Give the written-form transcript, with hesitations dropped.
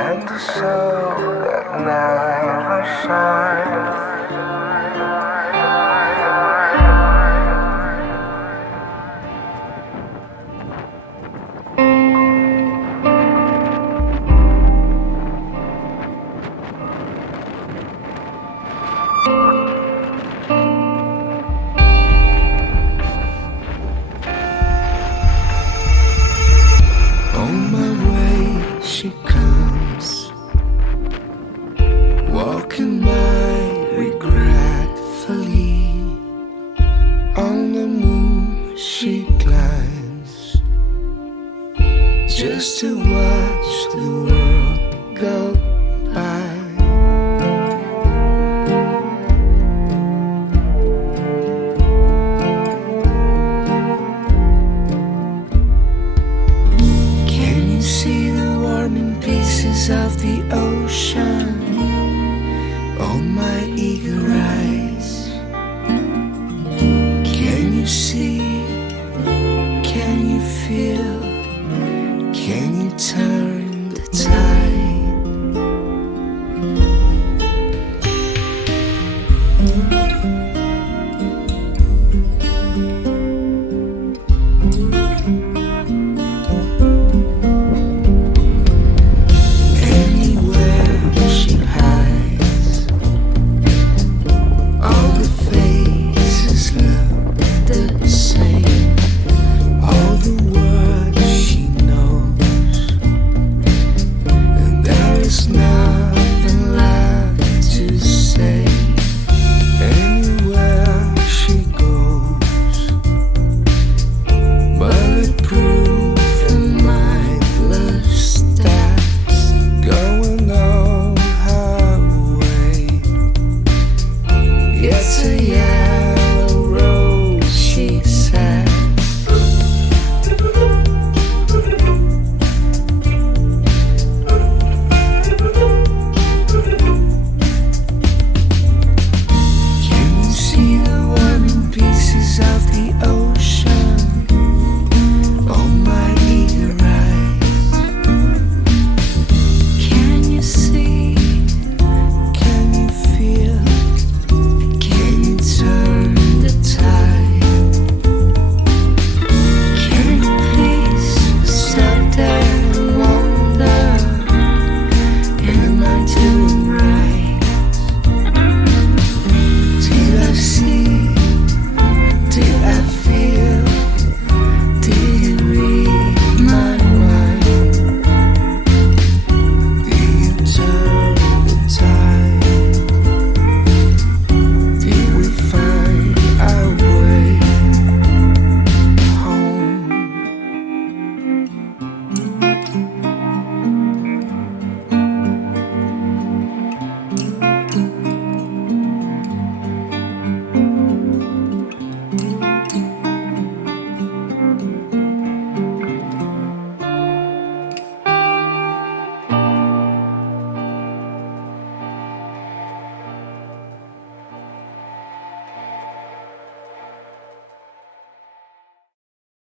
and the sun that never shines. On my way she comes, walking by regretfully. On the moon she climbs, just to watch the world go by. See the warming pieces of the ocean on my eager eyes. Can you see? Can you feel? Can you turn the tide?